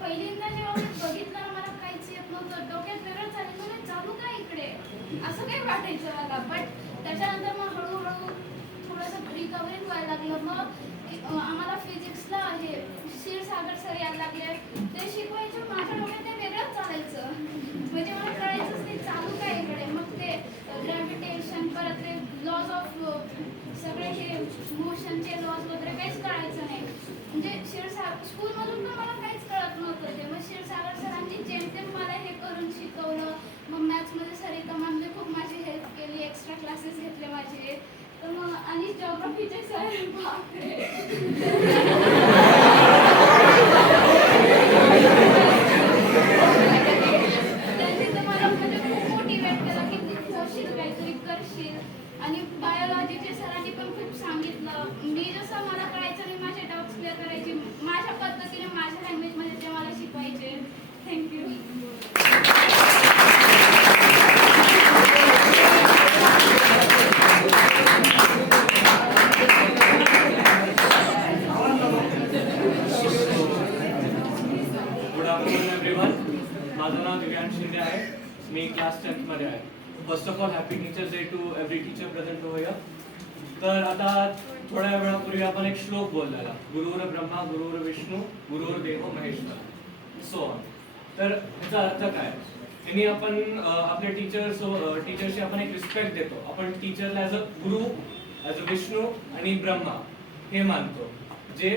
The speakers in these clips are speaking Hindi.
पहिल्यांदा जेव्हा मी बघितलं ना, मला काहीच येत नव्हतं, डोक्यात वेगळं चाललं, म्हणजे चालू काय इकडे असं काही वाटायचं मला. बट त्याच्यानंतर मग हळूहळू थोडंसं रिकव्हरी व्हायला लागलं. मग आम्हाला फिजिक्सला हे क्षीरसागर सर यायला लागले, ते शिकवायचे, माझ्या डोक्यात ते वेगळंच चालायचं, म्हणजे मला कळायचंच नाही चालू काय इकडे. मग ते ग्रॅव्हिटेशन, परत ते लॉज ऑफ सगळे हे मोशनचे लॉज वगैरे काहीच कळायचं नाही. म्हणजे क्षीरसागर स्कूलमधून पण मला काहीच कळत नव्हतं ते. मग क्षीरसागर सरांनी जेमतेम मला हे करून शिकवलं. मग मॅथ्समध्ये सरिता मॅमने खूप माझी हेल्प केली, एक्स्ट्रा क्लासेस घेतले माझे. तर मग आणि जिओग्राफीचे सर बापरे त्यांनी तर मला म्हणजे खूप मोटिवेट केलं की होशील, काहीतरी करशील. आणि बायोलॉजीचे सरांनी पण खूप सांगितलं. मी जसं मला कळायचं नाही, माझे डाऊट्स क्लिअर करायचे माझ्या पद्धतीने, माझ्या लँग्वेजमध्ये ते मला शिकवायचे. थँक्यू. माझं नाव दिव्यांश शिंदे आहे. मी क्लास 10th मध्ये आहे. First of all happy teachers day to every teacher present over here. तर आता थोड्या वेळापूर्वी आपण एक श्लोक बोललेला, गुरुर ब्रह्मा गुरुर विष्णू गुरुर देव महेश्वर, सो ऑन. तर ह्याचा अर्थ काय? यांनी आपण आपल्या टीचरशी आपण एक रिस्पेक्ट देतो. आपण टीचरला as a Guru, as a Vishnu आणि ब्रह्मा हे मानतो, जे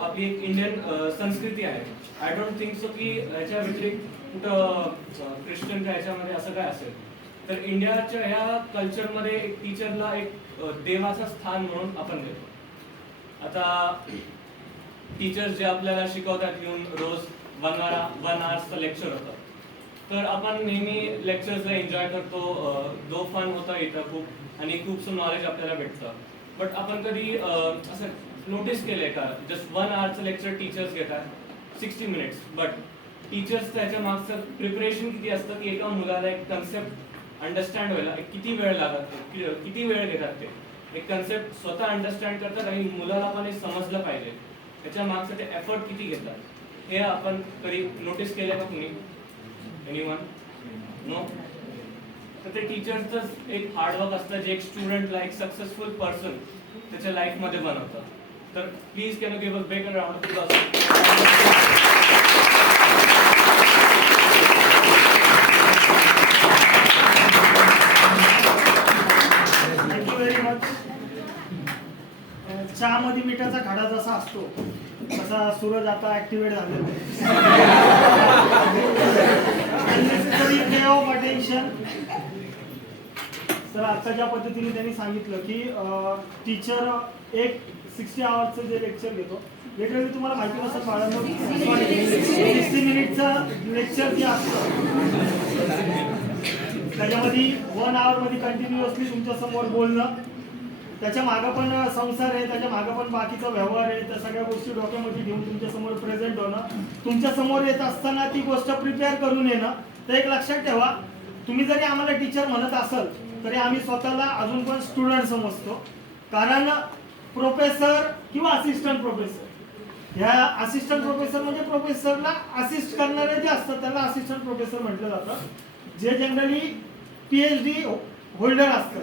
आपली एक इंडियन संस्कृती आहे. आय डोंट थिंक सो की याच्या व्यतिरिक्त कुठं ख्रिश्चनच्या ह्याच्यामध्ये असं काय असेल. तर इंडियाच्या ह्या कल्चरमध्ये एक टीचरला एक देवाचं स्थान म्हणून आपण देतो. आता टीचर्स जे आपल्याला शिकवतात येऊन रोज 1 आवर्सचं लेक्चर होतं, तर आपण नेहमी लेक्चर्सला एन्जॉय करतो, जो फन होतं इथं खूप, आणि खूपसं नॉलेज आपल्याला भेटतं. बट आपण कधी असं नोटीस केलंय का, जस्ट 1 आवरचं लेक्चर टीचर्स घेतात 60 मिनिट्स, बट टीचर्स त्याच्या मागचं प्रिपरेशन किती असतं की एका मुलाला एक कन्सेप्ट अंडरस्टँड व्हायला किती वेळ लागत, किती वेळ घेतात ते एक कन्सेप्ट स्वतः अंडरस्टँड करतात, आणि मुलाला पण हे समजलं पाहिजे त्याच्या मागचं ते एफर्ट किती घेतात, हे आपण कधी नोटीस केलं का तुम्ही? एनीवन? नो? तर ते टीचरचं एक हार्डवर्क असतं, जे एक स्टुडंटला एक सक्सेसफुल पर्सन त्याच्या लाईफमध्ये बनवतं. तर please can you give a big round of applause. चहामध्ये मिठाचा खडा जसा असतो तसा सूरज आता ऍक्टिव्हेट झालेला अटेन्शन. तर आता ज्या पद्धतीने त्यांनी सांगितलं की टीचर एक 60 आवर्सचं जे लेक्चर घेतो, लिटरली तुम्हाला माहिती नसेल बाळांनो, 60 मिनिटचं लेक्चर जे असतं त्याच्यामध्ये 1 आवर कंटिन्युअसली तुमच्या समोर बोलणं, त्याच्या मागं पण संसार आहे, त्याच्या मागं पण बाकीचा व्यवहार आहे, त्या सगळ्या गोष्टी डोक्यामध्ये घेऊन तुमच्या समोर प्रेझेंट होणं, तुमच्या समोर येत असताना ती गोष्ट प्रिपेअर करून येणं. तर एक लक्षात ठेवा, तुम्ही जरी आम्हाला टीचर म्हणत असाल तरी आम्ही स्वतःला अजून पण स्टुडंट समजतो. कारण प्रोफेसर किंवा असिस्टंट प्रोफेसर, ह्या असिस्टंट प्रोफेसर म्हणजे प्रोफेसरला असिस्ट करणारे जे असतात त्याला असिस्टंट प्रोफेसर म्हटलं जातं, जे जनरली PhD होल्डर असतात.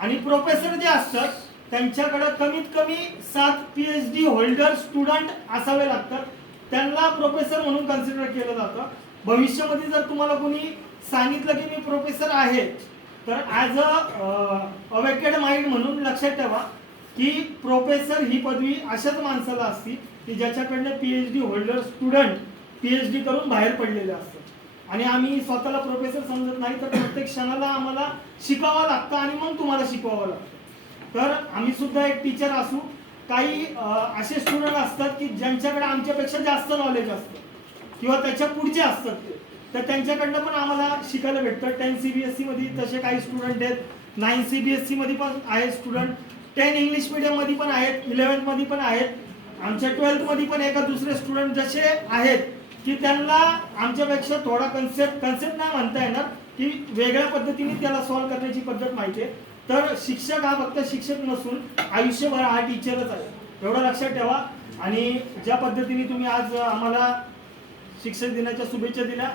आणि प्रोफेसर जे असतात त्यांच्याकडे कमीत कमी 7 PhD होल्डर स्टुडंट असावे लागतात, त्यांना प्रोफेसर म्हणून कन्सिडर केलं जातं. भविष्यामध्ये जर तुम्हाला कोणी सांगितलं की मी प्रोफेसर आहे, तर ॲज अवेकेड माइंड म्हणून लक्षात ठेवा की प्रोफेसर ही पदवी अशाच माणसाला असती की ज्याच्याकडनं PhD होल्डर स्टुडंट PhD करून बाहेर पडलेले असतात. आणि आम्ही स्वतःला प्रोफेसर समजत नाही, तर प्रत्येक क्षणाला आम्हाला शिकावं लागतं आणि मग तुम्हाला शिकवावं लागतं. तर आम्ही सुद्धा एक टीचर असू, काही असे स्टुडंट असतात की ज्यांच्याकडे आमच्यापेक्षा जास्त नॉलेज असतं किंवा त्याच्या पुढचे असतात ते, तर त्यांच्याकडनं पण आम्हाला शिकायला भेटतं. 10 CBSE मध्ये तसे काही स्टुडंट आहेत, 9 CBSE मध्ये पण आहेत स्टुडंट, 10 इंग्लिश मीडियममध्ये पण आहेत, 11th मध्ये पण आहेत, आमच्या 12th मध्ये पण एका दुसरे स्टुडंट जसे आहेत की त्यांना आमच्यापेक्षा थोडा कन्सेप्ट नाही म्हणता येणार की वेगळ्या पद्धतीने त्याला सॉल्व्ह करण्याची पद्धत माहिती आहे. तर शिक्षक हा फक्त शिक्षक नसून आयुष्यभर हा टीचरच आहे, एवढं लक्षात ठेवा. आणि ज्या पद्धतीने तुम्ही आज आम्हाला शिक्षक दिनाच्या शुभेच्छा दिल्या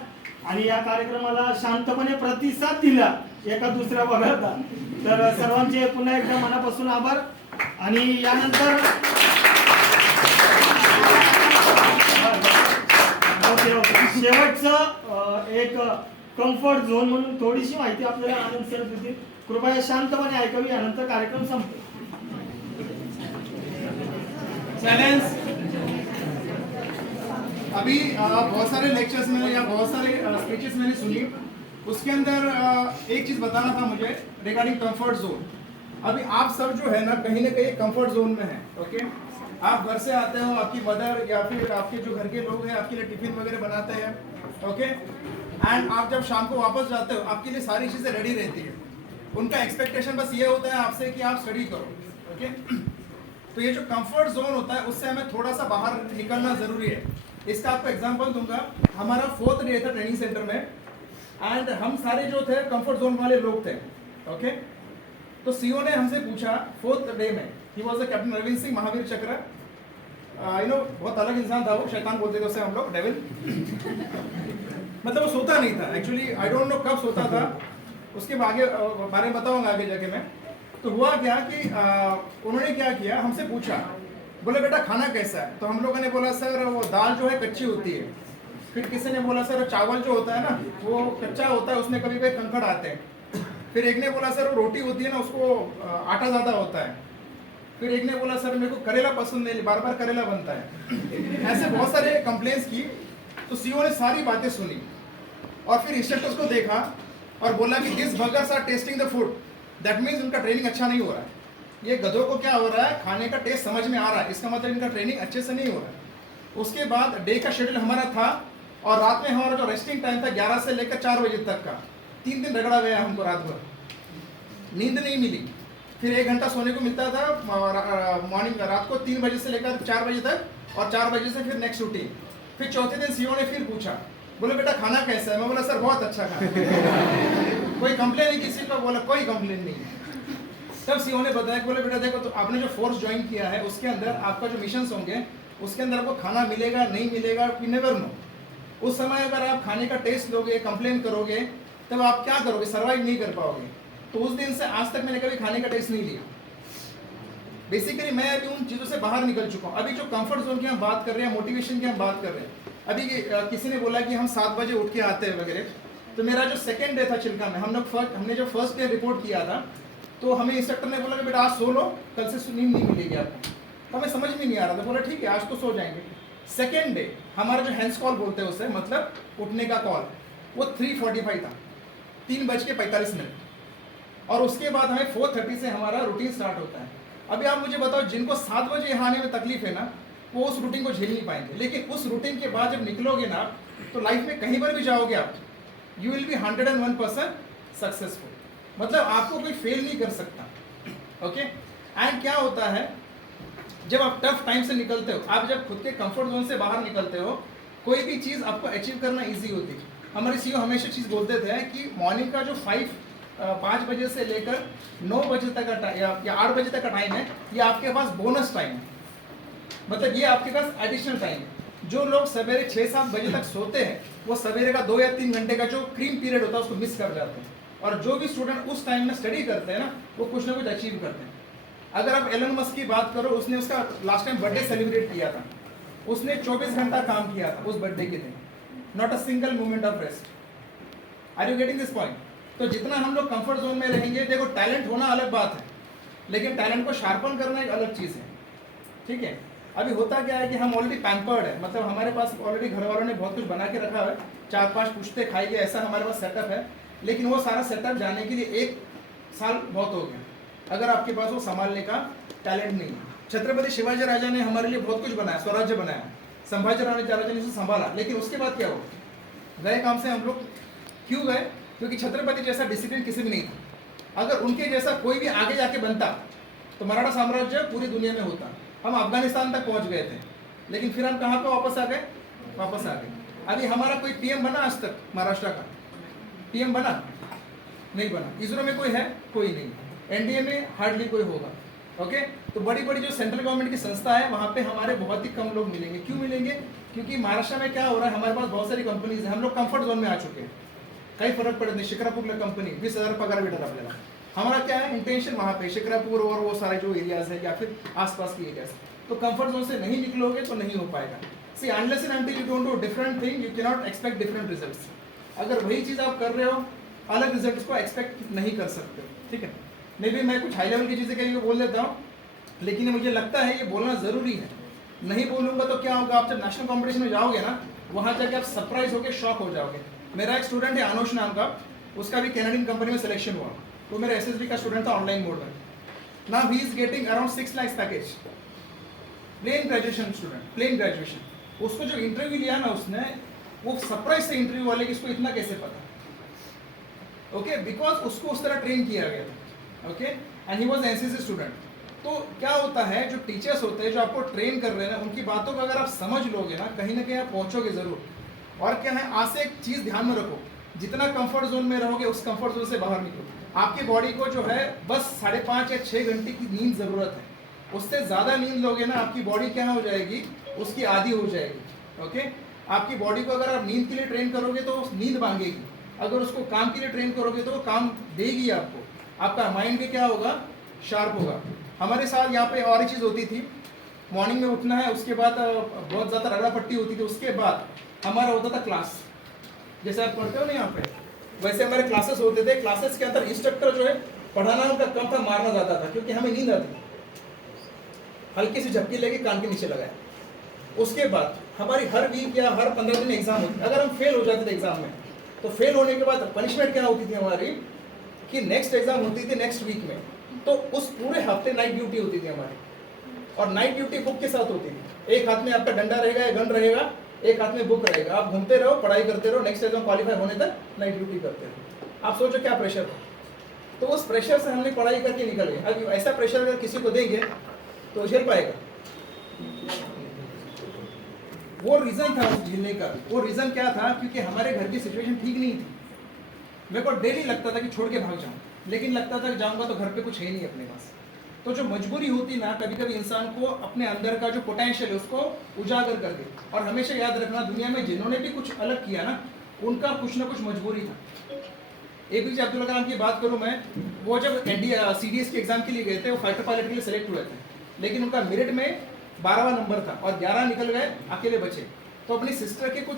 आणि या कार्यक्रमाला शांतपणे प्रतिसाद दिला एका दुसऱ्या वगळता. तर सर्वांचे पुन्हा एकदा मनापासून आभार. आणि यानंतर शेवटचं एक कम्फर्ट झोन म्हणून थोडीशी माहिती आपल्याला आनंद सर देतील. कृपया शांतपणे ऐकावी, यानंतर कार्यक्रम संपतो. साइलेंस. अभी बहुत सारे लेक्चर्स मैंने या बहुत सारे स्पीचेस मैंने सुनी. उसके अंदर एक चीज़ बताना था मुझे रिगार्डिंग कंफर्ट जोन. अभी आप सब जो है ना कहीं कंफर्ट जोन में है. ओके, आप घर से आते हो, आपकी मदर या फिर आपके जो घर के लोग हैं आपके लिए टिफिन वगैरह बनाते हैं. ओके, एंड आप जब शाम को वापस जाते हो आपके लिए सारी चीज़ें रेडी रहती है. उनका एक्सपेक्टेशन बस ये होता है आपसे कि आप स्टडी करो. ओके, तो ये जो कंफर्ट जोन होता है उससे हमें थोड़ा सा बाहर निकलना ज़रूरी है. इसका आपको एग्जांपल दूंगा. हमारा 4th डे था ट्रेनिंग सेंटर में एंड हम सारे जो थे कंफर्ट जोन वाले लोग थे. ओके, तो सीओ ने हमसे पूछा 4th डे में, he was the captain Ravindra Singh Mahavir चक्र. बहुत अलग इंसान था वो, शैतान बोलते थे उसे हम लोग, डेविल. मतलब वो सोता नहीं था एक्चुअली. आई डोंट नो कब सोता था, उसके बारे में बताऊंगा आगे जाके मैं. तो हुआ क्या कि उन्होंने क्या किया, हमसे पूछा, बोले बेटा खाना कैसा है. तो हम लोगों ने बोला सर वो दाल जो है कच्ची होती है. फिर किसी ने बोला सर चावल जो होता है ना वो कच्चा होता है, उसमें कभी कभी कंकड़ आते हैं. फिर एक ने बोला सर वो रोटी होती है ना उसको आटा ज़्यादा होता है. फिर एक ने बोला सर मेरे को करेला पसंद नहीं, बार बार करेला बनता है. ऐसे बहुत सारे कंप्लेंट्स की. तो सीओ ने सारी बातें सुनी और फिर इंस्ट्रक्टर्स को देखा और बोला कि this burgers are testing the food. That means उनका ट्रेनिंग अच्छा नहीं हो रहा है. ये गधों को क्या हो रहा है, खाने का टेस्ट समझ में आ रहा है, इसका मतलब इनका ट्रेनिंग अच्छे से नहीं हो रहा है. उसके बाद डे का शेड्यूल हमारा था और रात में हमारा जो रेस्टिंग टाइम था 11 से लेकर 4 बजे तक का. 3 दिन रगड़ा गया हमको, रात भर नींद नहीं मिली. फिर 1 घंटा सोने को मिलता था मॉर्निंग रात को 3 बजे से लेकर 4 बजे तक और 4 बजे से फिर नेक्स्ट रूटीन. फिर चौथे दिन सीओ ने फिर पूछा, बोले बेटा खाना कैसा है. मैं बोला सर बहुत अच्छा खाना. कोई कंप्लेन नहीं किसी का. बोला कोई कंप्लेन नहीं. तब सीओ ने बताया, बोले बेटा देखो तो आपने जो फोर्स ज्वाइन किया है उसके अंदर आपका जो मिशंस होंगे उसके अंदर आपको खाना मिलेगा नहीं मिलेगा, यू नेवर नो. उस समय अगर आप खाने का टेस्ट लोगे, कंप्लेन करोगे, तब आप क्या करोगे, सर्वाइव नहीं कर पाओगे. तो उस दिन से आज तक मैंने कभी खाने का टेस्ट नहीं लिया. बेसिकली मैं अभी उन चीज़ों से बाहर निकल चुका हूँ. अभी जो कंफर्ट जोन की हम बात कर रहे हैं, मोटिवेशन की हम बात कर रहे हैं. अभी किसी ने बोला कि हम 7 बजे उठ के आते हैं वगैरह. तो मेरा जो सेकेंड डे था चिल्का में, हमने जो फर्स्ट डे रिपोर्ट किया था तो हमें इंस्ट्रक्टर ने बोला कि बेटा आज सो लो, कल से नींद नहीं मिलेगी आपको. तो हमें समझ में नहीं आ रहा था. बोला ठीक है आज तो सो जाएंगे. सेकेंड डे हमारा जो हैंड्स कॉल बोलते हैं उसे, मतलब उठने का कॉल, वो 3:45 था, 3:45. और उसके बाद हमें 4:30 से हमारा रूटीन स्टार्ट होता है. अभी आप मुझे बताओ जिनको 7 बजे यहाँ आने में तकलीफ है ना, वो उस रूटीन को झेल नहीं पाएंगे. लेकिन उस रूटीन के बाद जब निकलोगे ना तो लाइफ में कहीं पर भी जाओगे आप, यू विल बी 101% सक्सेसफुल. मतलब आपको कोई फेल नहीं कर सकता. ओके, एंड क्या होता है जब आप टफ टाइम से निकलते हो, आप जब खुद के कंफर्ट जोन से बाहर निकलते हो, कोई भी चीज़ आपको अचीव करना ईजी होती है. हमारे सीईओ हमेशा चीज़ बोलते थे कि मॉर्निंग का जो 5 बजे से लेकर 9 बजे तक का टाइम या 8 बजे तक का टाइम है, ये आपके पास बोनस टाइम है. मतलब ये आपके पास एडिशनल टाइम है. जो लोग सवेरे 6-7 बजे तक सोते हैं वो सवेरे का 2 या 3 घंटे का जो क्रीम पीरियड होता है उसको मिस कर जाते हैं. और जो भी स्टूडेंट उस टाइम में स्टडी करते हैं ना, वो कुछ ना कुछ अचीव करते हैं. अगर आप एलन मस्क की बात करो, उसने उसका लास्ट टाइम बर्थडे सेलिब्रेट किया था. उसने 24 घंटा काम किया था उस बर्थडे के दिन. Not a single moment of rest. Are you getting this point? तो जितना हम लोग कंफर्ट जोन में रहेंगे, देखो टैलेंट होना अलग बात है, लेकिन टैलेंट को शार्पन करना एक अलग चीज़ है. ठीक है, अभी होता क्या है कि हम ऑलरेडी पैम्पर्ड है, मतलब हमारे पास ऑलरेडी घर वालों ने बहुत कुछ बना के रखा है, 4-5 पुश्ते खाएंगे ऐसा हमारे पास सेटअप है. लेकिन वो सारा सेटअप जाने के लिए 1 साल बहुत हो गया अगर आपके पास वो संभालने का टैलेंट नहीं है. छत्रपति शिवाजी राजा ने हमारे लिए बहुत कुछ बनाया, स्वराज्य बनाया, संभाजी राजा ने उसे संभाला. लेकिन उसके बाद क्या हो गए काम से हम लोग. क्यों गए? क्योंकि छत्रपति जैसा डिसिप्लिन किसी में नहीं था. अगर उनके जैसा कोई भी आगे जाके बनता तो मराठा साम्राज्य पूरी दुनिया में होता. हम अफगानिस्तान तक पहुंच गए थे, लेकिन फिर हम कहाँ पे वापस आ गए. अभी हमारा कोई पीएम बना आज तक? महाराष्ट्र का पीएम बना? नहीं बना. इसरो में कोई है? कोई नहीं. एनडीए में हार्डली कोई होगा. ओके, तो बड़ी बड़ी जो सेंट्रल गवर्नमेंट की संस्था है वहाँ पे हमारे बहुत ही कम लोग मिलेंगे. क्यों मिलेंगे? क्योंकि महाराष्ट्र में क्या हो रहा है, हमारे पास बहुत सारी कंपनीज है, हम लोग कंफर्ट जोन में आ चुके हैं, काही फरक पडत नाही. शिक्रापूरला कंपनी 20,000 पगार भेटत आपल्याला. हमारा क्या है इंटेंशन वहाँ पे शिक्रापुर और वो सारे जो एरियाज है या फिर आसपास के एरियाज, तो कंफर्ट जोन से नहीं निकलोगे तो नहीं हो पाएगा. See unless and until you don't do different thing you can not expect different results. अगर वही चीज़ आप कर रहे हो अलग रिजल्ट्स को एक्सपेक्ट नहीं कर सकते. ठीक है, मे भी मैं कुछ हाई लेवल की चीज़ें कहीं बोल देता हूँ, लेकिन मुझे लगता है ये बोलना ज़रूरी है. नहीं बोलूँगा तो क्या होगा, आप जब नेशनल कॉम्पिटिशन में जाओगे ना, वहाँ जाके आप सरप्राइज होकर शॉक हो जाओगे. मेरा एक स्टूडेंट है अनुष नाम का, उसका भी कैनेडियन कंपनी में सिलेक्शन हुआ, तो मेरा एसएसबी का स्टूडेंट था ऑनलाइन मोड में. Now he is getting around 6 lakh package, plain graduation student, plain graduation. उसको जो इंटरव्यू लिया ना उसने, वो सरप्राइज से इंटरव्यू वाले कि इसको इतना कैसे पता. ओके, बिकॉज उसको उस तरह ट्रेन किया गया था. Okay, and he was NCC student. तो क्या होता है, जो टीचर्स होते हैं जो आपको ट्रेन कर रहे हैं ना, उनकी बातों को अगर आप समझ लोगे ना कहीं आप पहुंचोगे जरूर. और क्या है, आज से एक चीज़ ध्यान में रखो, जितना कंफर्ट जोन में रहोगे उस कंफर्ट जोन से बाहर निकलो. आपकी बॉडी को जो है बस 5.5 या 6 घंटे की नींद ज़रूरत है. उससे ज़्यादा नींद लोगे ना, आपकी बॉडी क्या हो जाएगी, उसकी आदी हो जाएगी. ओके, आपकी बॉडी को अगर आप नींद के लिए ट्रेन करोगे तो नींद मांगेगी, अगर उसको काम के लिए ट्रेन करोगे तो वो काम देगी आपको. आपका माइंड भी क्या होगा, शार्प होगा. हमारे साथ यहाँ पे और एक चीज़ होती थी, मॉर्निंग में उठना है, उसके बाद बहुत ज़्यादा रगड़ा पट्टी होती थी, उसके बाद हमारा होता था क्लास. जैसे आप पढ़ते हो ना यहाँ पे, वैसे हमारे क्लासेस होते थे. क्लासेस के अंदर इंस्ट्रक्टर जो है पढ़ाना उनका कम था, मारना जाता था, क्योंकि हमें नींद आती. हल्की सी झपकी लेके कान के नीचे लगाए. उसके बाद हमारी हर वीक या हर 15 दिन एग्जाम होती. अगर हम फेल हो जाते थे एग्जाम में, तो फेल होने के बाद पनिशमेंट क्या होती थी हमारी, कि नेक्स्ट एग्जाम होती थी नेक्स्ट वीक में, तो उस पूरे हफ्ते नाइट ड्यूटी होती थी हमारी. और नाइट ड्यूटी बुक के साथ होती थी. एक हाथ में आपका डंडा रहेगा या गन रहेगा, एक हाथ में बुक रहेगा. आप घूमते रहो, पढ़ाई करते रहो, नेक्स्ट एग्जाम क्वालिफाई होने तक नाइट ड्यूटी करते रहो. आप सोचो क्या प्रेशर था. तो उस प्रेशर से हमने पढ़ाई करके निकल गए. अब ऐसा प्रेशर अगर किसी को देंगे तो झेल पाएगा. वो रीज़न था उस झेलने का. वो रीज़न क्या था, क्योंकि हमारे घर की सिचुएशन ठीक नहीं थी. मेरे को डेली लगता था कि छोड़ के भाग जाऊँ, लेकिन लगता था कि जाऊँगा तो घर पे कुछ है नहीं अपने पास. तो जो मजबूरी होती ना, कभी कभी इंसान को अपने अंदर का जो पोटेंशियल है उसको उजागर कर दे. और हमेशा याद रखना, दुनिया में जिन्होंने भी कुछ अलग किया ना, उनका कुछ ना कुछ मजबूरी था. APJ अब्दुल कलाम की बात करूँ मैं, वो जब CDS के एग्जाम के लिए गए थे, वो फाइटर पायलट के लिए सेलेक्ट हुए थे, लेकिन उनका मेरिट में 12वां नंबर था और 11 निकल गए, अकेले बचे. तो अपनी सिस्टर के कुछ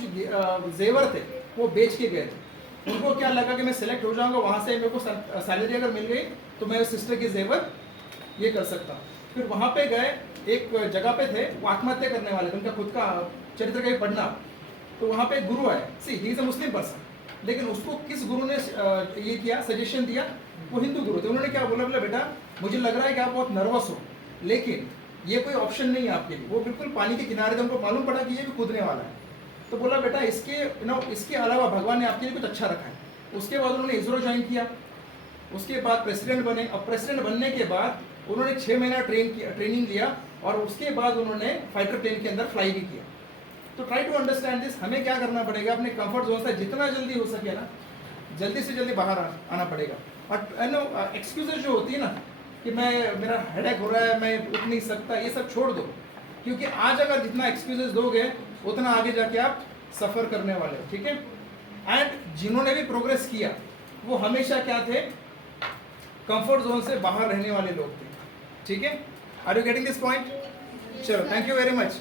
जेवर थे वो बेच के गए थे. उनको क्या लगा कि मैं सेलेक्ट हो जाऊंगा, वहाँ से मेरे को सैलरी अगर मिल गई तो मैं उस सिस्टर के जेवर ये कर सकता. फिर वहाँ पे गए, एक जगह पे थे, वो आत्महत्या करने वाले थे, उनका खुद का चरित्र का ही पढ़ना. तो वहाँ पे एक गुरु आए. सी he is a Muslim person, लेकिन उसको किस गुरु ने ये किया, सजेशन दिया, वो हिंदू गुरु थे. उन्होंने क्या बोला, बोला बेटा मुझे लग रहा है कि आप बहुत नर्वस हो, लेकिन ये कोई ऑप्शन नहीं है आपके लिए. वो बिल्कुल पानी के किनारे थे, उनको मालूम पड़ा कि ये भी कूदने वाला है. तो बोला बेटा इसके अलावा भगवान ने आपके लिए कुछ अच्छा रखा है. उसके बाद उन्होंने इसरो ज्वाइन किया, उसके बाद प्रेसिडेंट बने. अब प्रेसिडेंट बनने के बाद उन्होंने 6 महीना ट्रेनिंग लिया और उसके बाद उन्होंने फाइटर प्लेन के अंदर फ्लाई भी किया. तो ट्राई टू अंडरस्टैंड दिस. हमें क्या करना पड़ेगा, अपने कंफर्ट जोन से जितना जल्दी हो सके ना, जल्दी से जल्दी बाहर आना पड़ेगा. और एक्सक्यूजेज जो होती है ना कि मेरा हेडेक हो रहा है, मैं उठ नहीं सकता, ये सब छोड़ दो. क्योंकि आज अगर जितना एक्सक्यूजेज दोगे उतना आगे जाके आप सफ़र करने वाले हो. ठीक है. एंड जिन्होंने भी प्रोग्रेस किया वो हमेशा क्या थे, कंफर्ट जोन से बाहर रहने वाले लोग थे. ठीक है. Are you getting this point? चलो, थैंक यू वेरी मच.